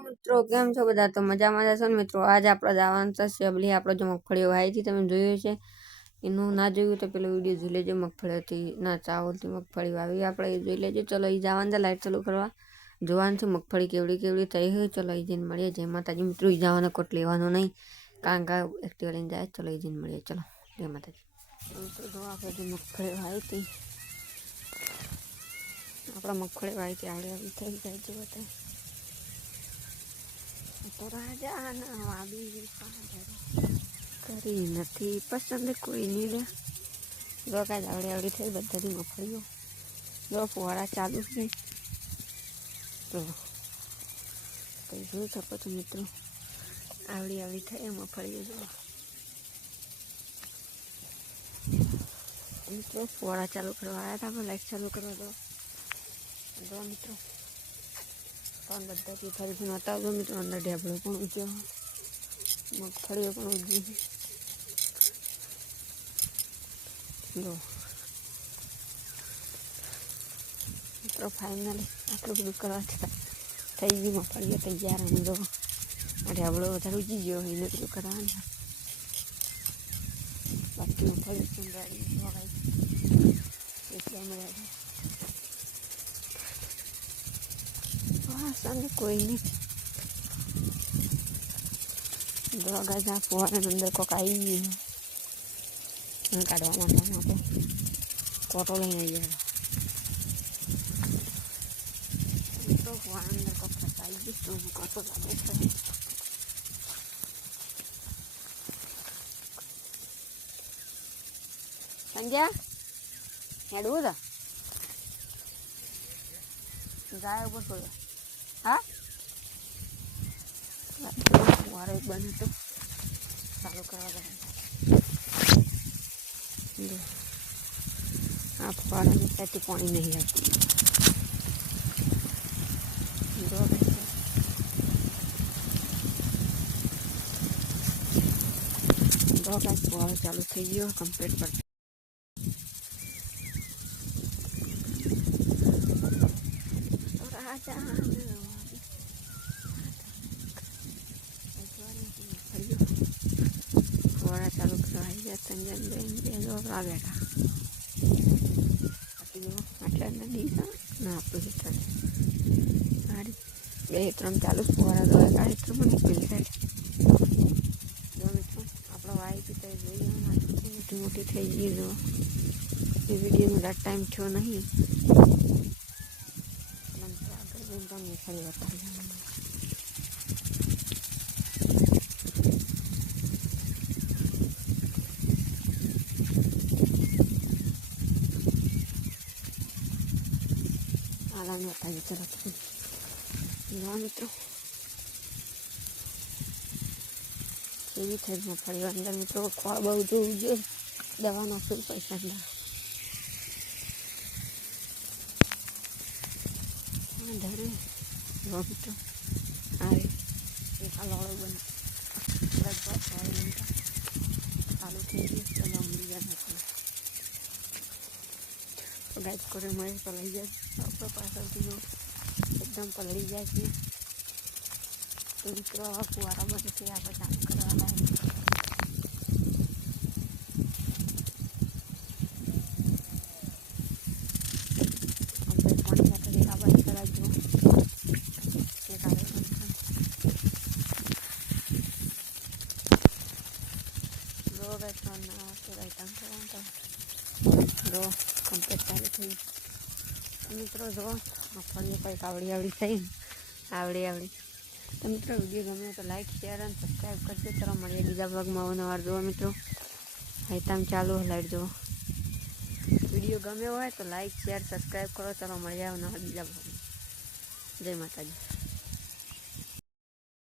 મિત્રો કેમ છો બધા? તો મજામાં જશો ને મિત્રો? આજ આપણે જવાનું છે શેબલી. આપણે જો મગફળી વાવી હતી તમે જોયું છે, એનું ના જોયું તો પેલો વિડીયો જોઈ લેજો. મગફળી હતી ના ચાવલથી મગફળી વાવી આપણે એ જોઈ લેજો. ચલો એ જવાનું છે લાઈટ ચાલુ કરવા, જોવાનું છે મગફળી કેવડી કેવડી થઈ હોય. ચલો એ જઈને મળીએ. જય માતાજી મિત્રો. એ જવાનો કોટ લેવાનો નહીં, કારણ કે એક્ટિવા લઈને જાય. ચલો એ જઈને મળીએ. ચલો જય માતાજી. તો જો આપણે જે મગફળી વાવી હતી, આપણે મગફળી વાવી હતી આવડે આવી થઈ જાય છે બધા. તો રાજા વાબી કરી નથી પસંદ કોઈ નહીં લે. જો કાંઈ આવડી આવડી થઈ બધાની મગફળીઓ. જો ફુવારા ચાલુ છે તો કંઈ જોઈ શકો છો મિત્રો. આવડી આવડી થઈ મગફળીઓ. જો મિત્રો ફુવારા ચાલુ કરવા આવ્યા હતા. આપણે લાઈટ ચાલુ કરવા જો મિત્રો. પણ બધાથી ફરીથી નહોતા આવતો મિત્રો. અંદર ઢેબડો પણ ઊંચો, મગફળીઓ પણ ઊંચી. જો મિત્રો ફાઇનલી આટલું બધું કરવા છતાં થઈ ગયું મગફળીઓ તૈયાર. અને જો આ ઢેબડો વધારે ઊંચી ગયો એને બધું કરવાનું. બાકી મગફળી સંભાળી એટલા મળ્યા છે. સામે કોઈ નહીં. દોગા જા ફોરન અંદર કોક આવી ગયું કાઢવા માટે આપણે કોટો લઈને આવી ગયા. તો ફોરન અંદર કોક ફસાઈ ગયું તો કોટો લાગે છે. સંજ્યા હેડવું તો જાય ઉપર થોડું. હા મારો એક બન હતો ચાલુ કરવા ગયા. આ ફવારાની ત્યાંથી પાણી નહીં આવતું. ફવારો ચાલુ થઈ ગયો કમ્પ્લીટ પર. ફવારા ચાલુ કરવા આવી ગયા. સંજન બેન બે છોકરા બેઠા. આટલા નદી ના આપણું હેઠળ ગાડી 2-3 ચાલુ ફવારા દોડે ગાડી તો મને પેલી સાઈડ. જો મિત્રો આપણે વાવી પીતા જોઈએ મોટી મોટી થઈ ગઈ. જો એ વિડીયોમાં રાત ટાઈમ થયો નહીં. આગળ જઈને તમને ખાલી બતાવી આલાને બતાવી. ચલો જો મિત્રો એવી થઈ મગફળી અંદર મિત્રો ખોળ બહુ જોવું જોઈએ. દવા નાખવી પૈસા અંદર. ધરે જો મિત્રો આવે એક આ લોળો બને લગભગ ચાલુ થઈ ગયું. ચલો ઊંડી જાય નથી તો ગાઈડ કરે મળે તો લઈ જાય. આપણે પાછળથી જો એકદમ પલળી જાય છે. તો મિત્રો આવા ફુવારા બને છે આપણે ચાલુ કરવાના. આપણે પાણી સાથે દેખાબાઈ કરાવજો. જો કમ્પ્લીટ ચાલુ થઈ મિત્રો. જો મગફળીઓ કંઈક આવડી આવડી થઈ આવડી. તો મિત્રો વિડીયો ગમે તો લાઈક શેર અને સબસ્ક્રાઈબ કરજો. ચલો મળીએ બીજા બ્લોગમાં અવારનવાર જોવા મિત્રો. હાઈતામ ચાલુ લાઈટ જુઓ. વિડીયો ગમે હોય તો લાઈક શેર સબસ્ક્રાઈબ કરો. ચલો મળીએ અવારનવાર બીજા બ્લોગમાં. જય માતાજી.